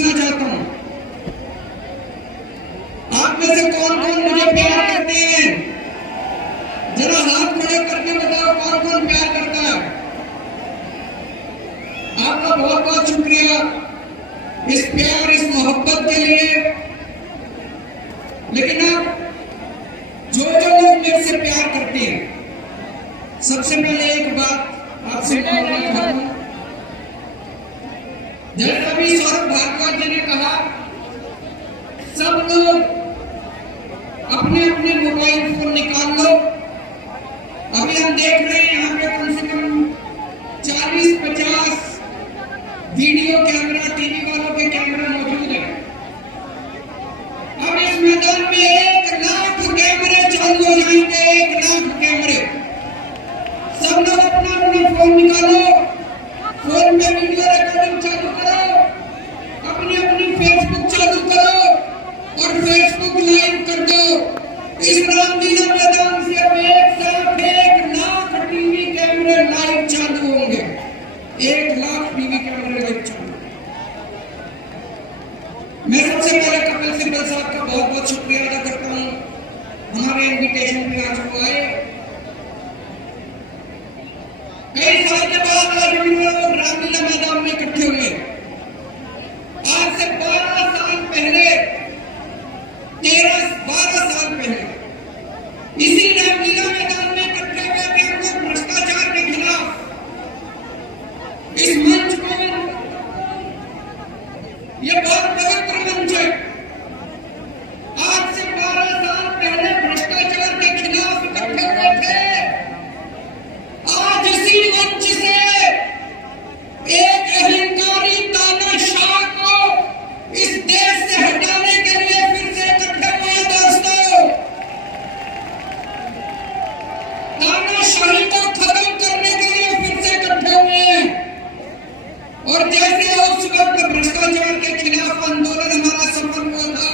पूछना चाहता हूं, आप में से कौन कौन मुझे प्यार करते हैं? जरा हाथ खड़े करके बताओ कौन कौन प्यार करता है। आपका बहुत बहुत शुक्रिया इस प्यार, इस मोहब्बत के लिए। लेकिन अब जो लोग मेरे से प्यार करते हैं, सबसे पहले एक बात आपसे कहना चाहूं, जैसा अभी सौरभ भारद्वाज जी ने कहा, सब लोग अपने अपने मोबाइल फोन निकाल लो। अभी हम देख रहे हैं यहाँ पे कम से कम 40-50 वीडियो कैमरा, टीवी वालों के कैमरा मौजूद है। अब इस मैदान में 1 लाख कैमरे चालू हो जाएंगे, 1 लाख कैमरे। सब लोग अपना अपना फोन निकालो, फोन में वीडियो रिकॉर्डिंग चालू करो, अपनी अपनी फेसबुक चालू करो और फेसबुक लाइव कर दो। इस रामलीला मैदान से अब एक साथ 1 लाख टीवी कैमरे लाइव चालू होंगे, 1 लाख टीवी कैमरे लाइव चालू। मैं सबसे पहले कपिल सिब्बल साहब का बहुत बहुत शुक्रिया अदा करता हूँ, हमारे इन्विटेशन पे आज वो आए। कई साल के बाद आज हम लोग रामलीला मैदान में इकट्ठे हुए। आज से 12 साल पहले, 12 साल पहले इसी रामलीला मैदान में इकट्ठे हुए थे हम लोग भ्रष्टाचार के खिलाफ। इस मंच को, ये बहुत पवित्र मंच है। आज से 12 साल पहले भ्रष्टाचार के खिलाफ इकट्ठे हुए थे। आज इसी मंच से एक अहंकारी तानाशाह को इस देश से हटाने के लिए फिर से इकट्ठे हुए। दोस्तों, तानाशाही को खत्म करने के लिए फिर से इकट्ठे हुए हैं। और जैसे उस वक्त भ्रष्टाचार के खिलाफ आंदोलन हमारा सफल हुआ था,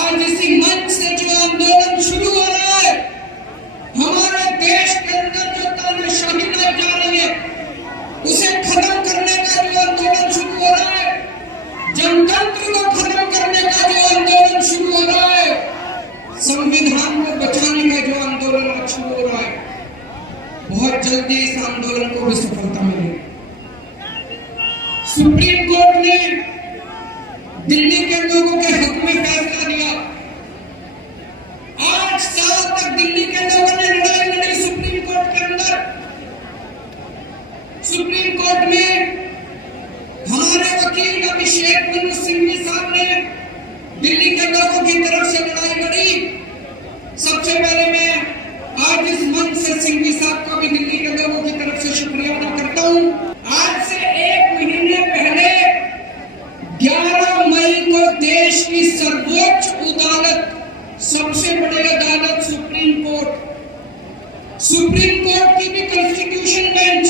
आज इसी मंच से जो आंदोलन शुरू हो रहा है, हमारे देश के अंदर जो तानाशाही लाई जा रही है, उसे खत्म करने का जो आंदोलन शुरू हो रहा है, जनतंत्र को खत्म करने का जो आंदोलन शुरू हो रहा है, संविधान को बचाने का जो आंदोलन आज शुरू हो रहा है, बहुत जल्दी इस आंदोलन को भी सफलता मिलेगी। सुप्रीम कोर्ट ने दिल्ली के लोगों के हक में फैसला दिया। 8 साल तक दिल्ली के लोगों ने लड़ाई लड़ी सुप्रीम कोर्ट के अंदर। सुप्रीम कोर्ट में हमारे वकील अभिषेक मनु सिंघवी साहब ने दिल्ली के लोगों की तरफ से लड़ाई लड़ी। सबसे पहले मैं आज इस मंच से सिंघवी साहब का भी दिल्ली के लोगों की तरफ से शुक्रिया अदा करता हूं। आज से 1 महीने पहले 11 मई को देश की सर्वोच्च अदालत, सबसे बड़ी अदालत सुप्रीम कोर्ट की भी कॉन्स्टिट्यूशन बेंच,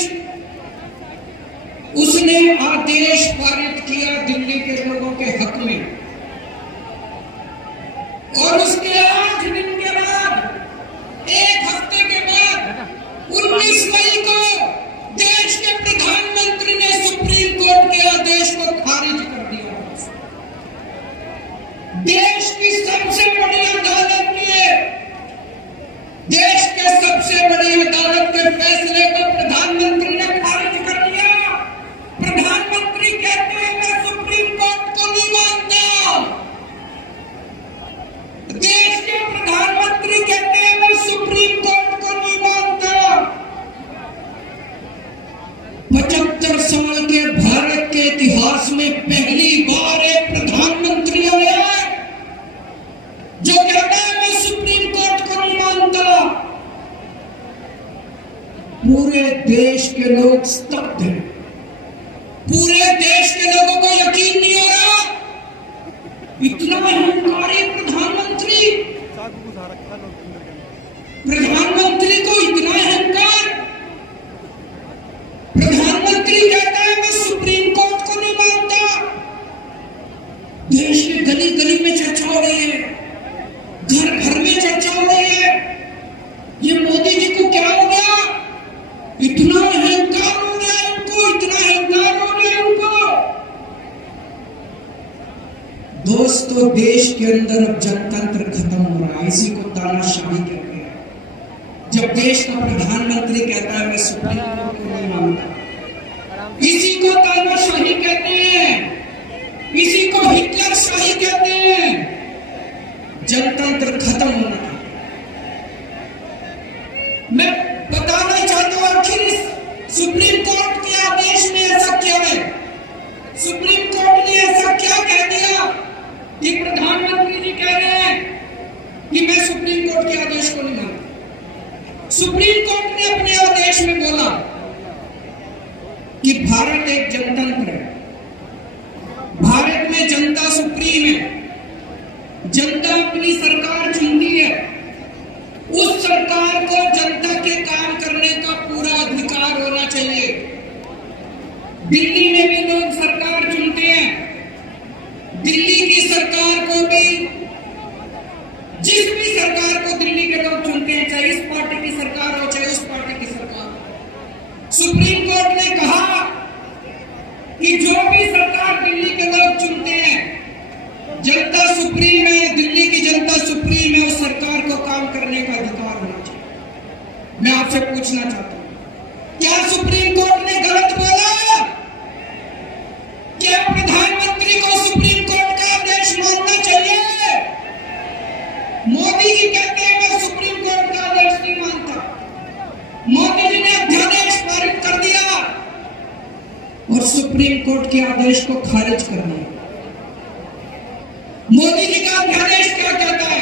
उसने आदेश पारित किया दिल्ली के लोगों के हक में। और उसके 8 दिन के बाद, 1 हफ्ते के बाद, 19 मई को देश के प्रधानमंत्री ने सुप्रीम कोर्ट के आदेश को खारिज कर दिया। देश की सबसे बड़ी अदालत ने, देश के सबसे बड़ी अदालत के फैसले को प्रधानमंत्री ने खारिज कर दिया। प्रधानमंत्री कहते हैं मैं सुप्रीम कोर्ट को नहीं मानता। देश के प्रधानमंत्री कहते हैं मैं सुप्रीम कोर्ट को नहीं मानता। 75 साल के भारत के इतिहास में पहली बार एक प्रधानमंत्री आया जो कहता है मैं सुप्रीम कोर्ट को नहीं मानता। पूरे देश के लोग स्तब्ध हैं। पूरे देश के लोगों को यकीन नहीं हो रहा, इतना अहंकारी प्रधानमंत्री को इतना अहंकार। प्रधानमंत्री कहता है मैं सुप्रीम कोर्ट को नहीं मानता। देश के गली गली में चर्चा हो रही है, घर घर में चर्चा हो रही है, ये मोदी जी को क्या हो गया, इतना अहंकार हो गया इनको, इतना अहंकार हो गया इनको। के अंदर अब जनतंत्र खत्म हो रहा है। इसी को तानाशाही कहते हैं। जब देश का प्रधानमंत्री कहता है मैं सुप्रीम कोर्ट को नहीं मानता, इसी को तानाशाही कहते हैं, इसी को हिटलर शाही कहते हैं। जनतंत्र खत्म होना था। मैं बताना चाहता हूं आखिर सुप्रीम कोर्ट के आदेश में ऐसा क्या है? सुप्रीम कोर्ट ने ऐसा क्या कह दिया कि प्रधानमंत्री जी कह रहे हैं कि मैं सुप्रीम कोर्ट के आदेश को नहीं मानता? सुप्रीम कोर्ट ने अपने आदेश में बोला कि भारत एक जनतंत्र है, भारत में जनता सुप्रीम है, जनता अपनी सरकार चुनती है, उस सरकार को जनता के काम करने का पूरा अधिकार होना चाहिए। दिल्ली में भी लोग सरकार चुनते हैं, दिल्ली की सरकार को भी, जिस भी सरकार को दिल्ली के लोग चुनते हैं, चाहे इस पार्टी की सरकार हो चाहे उस पार्टी की सरकार, सुप्रीम कोर्ट ने कहा कि जो भी सरकार दिल्ली के लोग चुनते हैं, जनता सुप्रीम है, दिल्ली की जनता सुप्रीम है, उस सरकार को काम करने का अधिकार होना चाहिए। मैं आपसे पूछना चाहता हूं, क्या सुप्रीम कोर्ट ने गलत बोला? क्या प्रधानमंत्री को सुप्रीम कोर्ट का आदेश मानना चाहिए? मोदी जी कहते हैं मैं सुप्रीम कोर्ट का आदेश नहीं मानता। मोदी जी ने अध्यादेश पारित कर दिया और सुप्रीम कोर्ट के आदेश को खारिज कर दिया। मोदी जी का अध्यादेश क्या कहता है?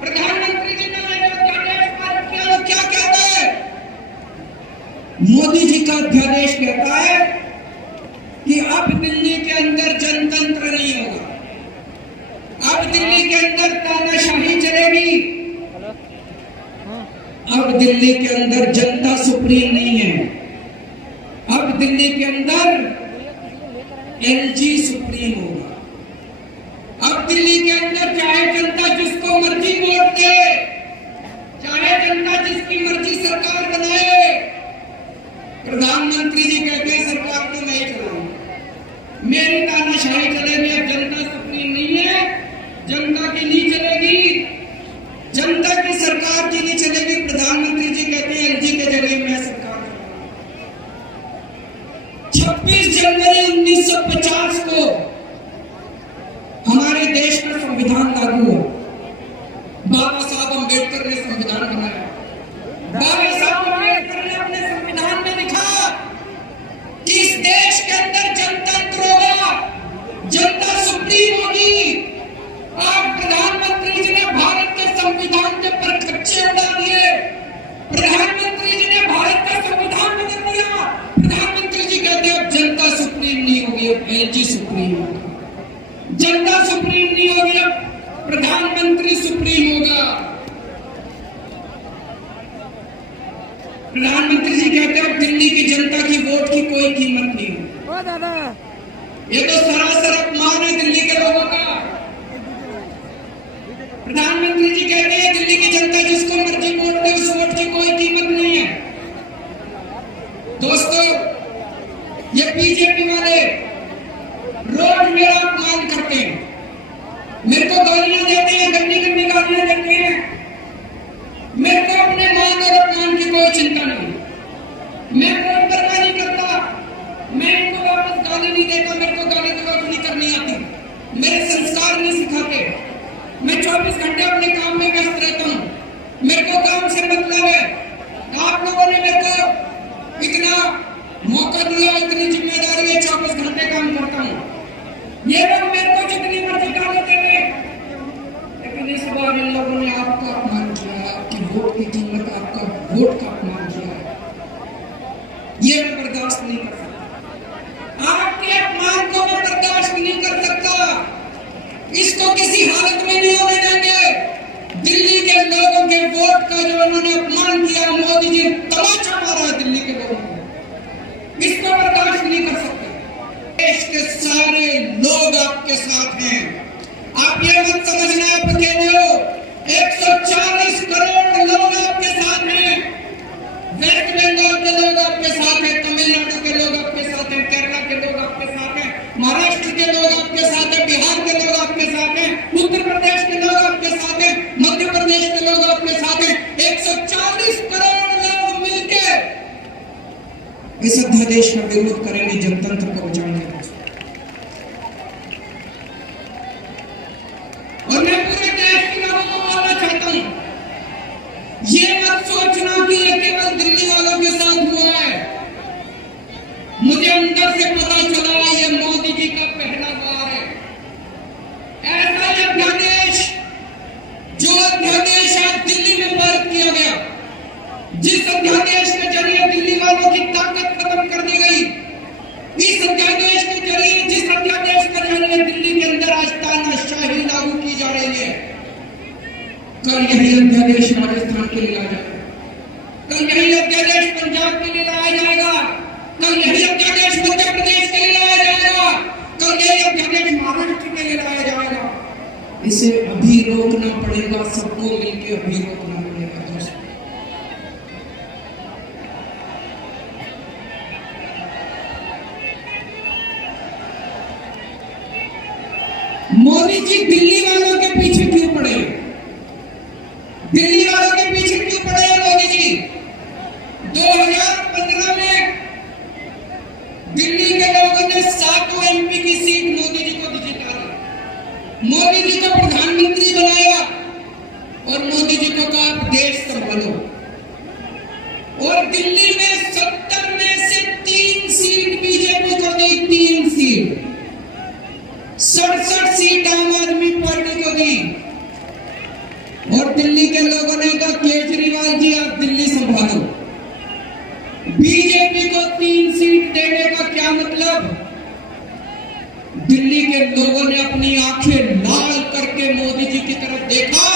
प्रधानमंत्री जी ने अध्यादेश पारित किया, क्या कहता है? मोदी जी का अध्यादेश कहता है कि अब दिल्ली के अंदर जनतंत्र नहीं होगा, अब दिल्ली के अंदर तानाशाही चलेगी, अब दिल्ली के अंदर जनता सुप्रीम नहीं है, अब दिल्ली के अंदर एलजी सुप्रीम होगा। अब दिल्ली के अंदर चाहे जनता जिसको मर्जी वोट दे, चाहे जनता जिसकी मर्जी सरकार बनाए, प्रधानमंत्री जी कहते हैं सरकार को मैं चलाऊंगा, मेरी तानाशाही चलेगी। अब जनता सुप्रीम नहीं है, जनता की नहीं चलेगी, जनता की सरकार की नहीं चलेगी। प्रधानमंत्री जी कहते हैं एलजी के जरिए मैं सरकार चलाऊंगा। 26 जनवरी 1950 को हमारे देश का संविधान लागू हुआ। बाबा साहब अम्बेडकर ने संविधान बनाया। बाबा साहब अम्बेडकर ने अपने संविधान में लिखा कि इस देश के अंदर जनतंत्र होगा, जनता सुप्रीम होगी। आज प्रधानमंत्री जी ने भारत के संविधान के पर खच्चे उड़ा दिए। प्रधानमंत्री जी ने भारत का संविधान बदल दिया। प्रधानमंत्री जी कहते हैं अब जनता सुप्रीम नहीं होगी, अब एलजी सुप्रीम होगा। जनता सुप्रीम नहीं होगी, अब प्रधानमंत्री सुप्रीम होगा। प्रधानमंत्री जी कहते हैं अब दिल्ली की जनता की वोट की कोई कीमत नहीं है। ये तो सरासर अपमान है दिल्ली के लोगों का। प्रधानमंत्री जी कहते हैं दिल्ली की जनता जिसको मर्जी वोट दे, उस वोट की कोई कीमत नहीं है। दोस्तों, ये बीजेपी वाले रोज मेरा अपमान करते हैं, मेरे को गालियां देते हैं, गंदी गंदी गालियां देते हैं। मेरे को अपने मान और अपमान की कोई चिंता नहीं, मैं कोई परवाह नहीं करता, मैं इनको वापस गाली नहीं देता, मेरे को गाली गलौज नहीं करनी आती, मेरे संस्कार नहीं सिखाते। मैं 24 घंटे अपने काम में व्यस्त रहता हूँ, मेरे को काम से मतलब है। आप लोगों ने मेरे को इतना मौका दिया, इतनी जिम्मेदारी है, 24 घंटे काम करता हूँ। ये लोग मेरे को जितनी मर्जी गाली देंगे, लेकिन इस बार इन लोगों ने आपका अपमान किया, आपकी वोट की कीमत, आपका वोट का अपमान किया है। ये मैं बर्दाश्त नहीं कर सकता, आपके अपमान को मैं बर्दाश्त नहीं कर सकता। इसको किसी हालत में नहीं होने देंगे। दिल्ली के लोगों के वोट का जो उन्होंने अपमान किया, मोदी जी तमाचा मारा है दिल्ली के लोगों को, इसको बर्दाश्त नहीं कर सकते। देश के सारे लोग आपके साथ हैं। आप ये मत समझना आप अकेले हो, 140 करोड़ लोग आपके साथ हैं। वेस्ट बंगाल के लोग आपके साथ हैं, तमिलनाडु के लोग आपके साथ हैं, केरला के लोग आपके साथ हैं, महाराष्ट्र के लोग आपके साथ हैं, बिहार के लोग आपके साथ हैं, प्रदेश के लोग अपने साथ हैं। 140 करोड़ लोग मिलकर इस अध्यादेश का विरोध करेंगे, जनतंत्र को बचाएंगे। और मैं पूरे देश के लोगों को बोलना चाहता हूं, ये मत सोचना कि ये केवल दिल्ली वालों के साथ हुआ है। मुझे अंदर से पता चला ये मोदी जी का पहला बार है। ऐसा अध्यादेश, जो अध्यादेश आज दिल्ली में पारित किया गया, जिस अध्यादेश के जरिए दिल्ली वालों की ताकत खत्म कर दी गई, इस अध्यादेश के जरिए, जिस अध्यादेश के जरिए दिल्ली के अंदर आज तानाशाही लागू की जा रही है, कल यही अध्यादेश राजस्थान के लिए लाया जाएगा, कल यही अध्यादेश पंजाब के लिए लाया जाएगा, कल यही अध्यादेश मध्य प्रदेश के लिए लाया जाएगा, कल यही अध्यादेश महाराष्ट्र के लिए लाया जाएगा। इसे अभी रोकना पड़ेगा, सबको मिलकर अभी रोकना पड़ेगा। मोदी जी दिल्ली वालों के पीछे क्यों पड़े? दिल्ली वालों के पीछे क्यों पड़े मोदी जी? 2015 में दिल्ली के लोगों ने 7 एमपी की सीट मोदी जी को जिताई, मोदी जी को प्रधानमंत्री बनाया और मोदी जी को कहा आप देश संभालो। और दिल्ली में 70 में से 3 सीट बीजेपी को दी, 3 सीट, 67 सीट आम आदमी पार्टी को दी। और दिल्ली के लोगों ने कहा केजरीवाल जी आप दिल्ली संभालो। बीजेपी को 3 सीट देने का क्या मतलब? दिल्ली के लोगों ने अपनी आंखें लाल करके मोदी जी की तरफ देखा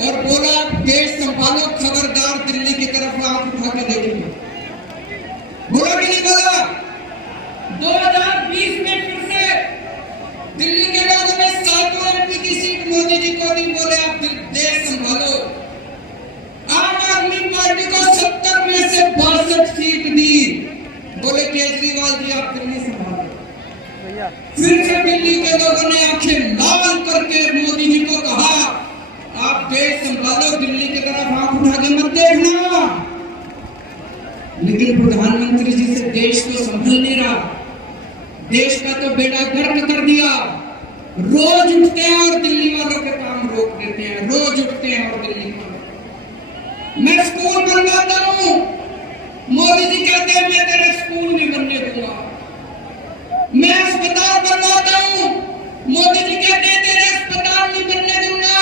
और बोला आप देश संभालो, खबरदार दिल्ली की तरफ आंख उठा के देखेंगे। बोला कि नहीं बोला? 2020 में फिर से दिल्ली के लोगों ने 7 एमपी की सीट मोदी जी को दी, बोले आप देश संभालो। आम आदमी पार्टी को 70 में से 62 सीट दी, बोले केजरीवाल जी आप दिल्ली संभालो। फिर से दिल्ली के लोगों ने आंखें लाल करके मोदी जी को कहा आप देश संभालो, दिल्ली की तरफ आंख उठा के मत देखना। लेकिन प्रधानमंत्री जी से देश तो संभल नहीं रहा, देश का तो बेड़ा गर्क कर दिया। रोज उठते हैं और दिल्ली वालों के काम रोक देते हैं, रोज उठते हैं और दिल्ली वालों। मैं स्कूल बनवाता हूं, मोदी जी कहते हैं मैं तेरे स्कूल नहीं बनने दूंगा। मैं अस्पताल बनवाता हूं, मोदी जी कहते हैं तेरे अस्पताल नहीं बनने दूंगा।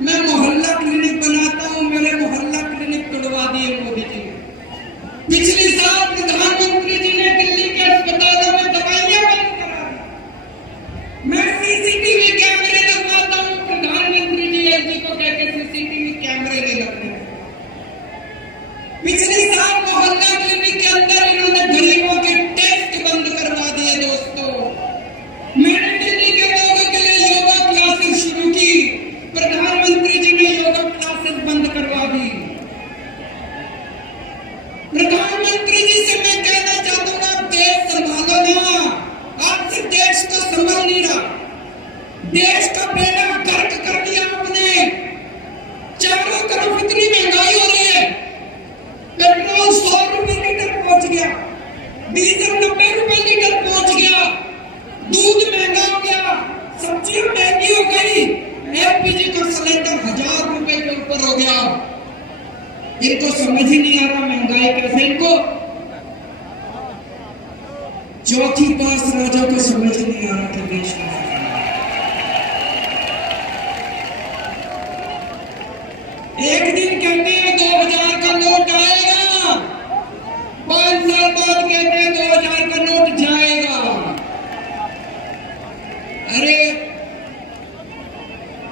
मैं मोहल्ला क्लिनिक बनाता हूं, मेरे मोहल्ला क्लिनिक तोड़वा दिए मोदी जी। पिछले साल प्रधानमंत्री जी ने दिल्ली के अस्पतालों में दवाइयां बंद करा दी। मैं सीसीटीवी कैमरे लगवाता हूं, प्रधानमंत्री जी एलजी को कहकर सीसीटीवी कैमरे नहीं लगते। पिछले साल मोहल्ला क्लिनिक के अंदर इन्होंने गरीबों के टेस्ट बंद करवा दिए। दोस्तों, मैंने दिल्ली के लोगों के लिए योगा क्लासेस शुरू की, प्रधानमंत्री जी ने योगा क्लासेस बंद करवा दी। प्रधानमंत्री जी से मैं कहना चाहता हूं आप देश संभालो ना, आपसे देश तो संभल नहीं रहा। देश का बेड़ा गर्क कर दिया आपने। चारों तरफ इतनी महंगाई हो रही है, पेट्रोल 100 रुपए लीटर पहुंच गया, डीजल 90 रुपए लीटर पहुंच गया, दूध महंगा हो गया, सब्जियां महंगी हो गई, एलपीजी का सिलेंडर 1000 रुपए के ऊपर हो गया। इनको समझ ही नहीं आ रहा महंगाई कैसे। इनको चौथी पास राजा को समझ नहीं आ रहा कि देश का एक दिन कहते हैं 2000 का नोट आएगा, 5 साल बाद कहते हैं 2000 का नोट जाएगा। अरे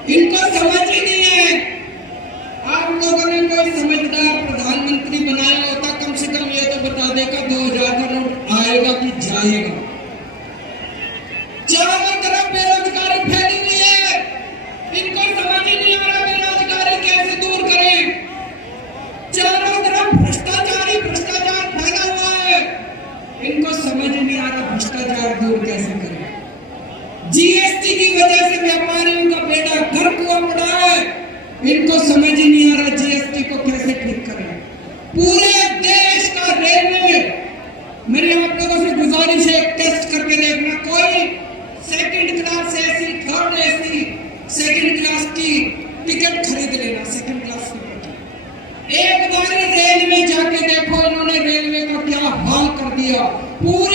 इनको समझ ही नहीं है। आप लोगों ने कोई समझदार प्रधानमंत्री बनाया होता, कम से कम ये तो बता देगा 2000 का नोट आएगा कि जाएगा। चारों तरफ समझ ही नहीं आ रहा जीएसटी को कैसे ठीक करें। पूरे देश का रेलवे, मेरी आप लोगों से गुजारिश है, एक टेस्ट करके देखना, कोई second class AC, third AC, second class की टिकट खरीद लेना, सेकंड क्लास टिकट। एक बार रेल में जाके देखो इन्होंने रेलवे का क्या हाल कर दिया। पूरे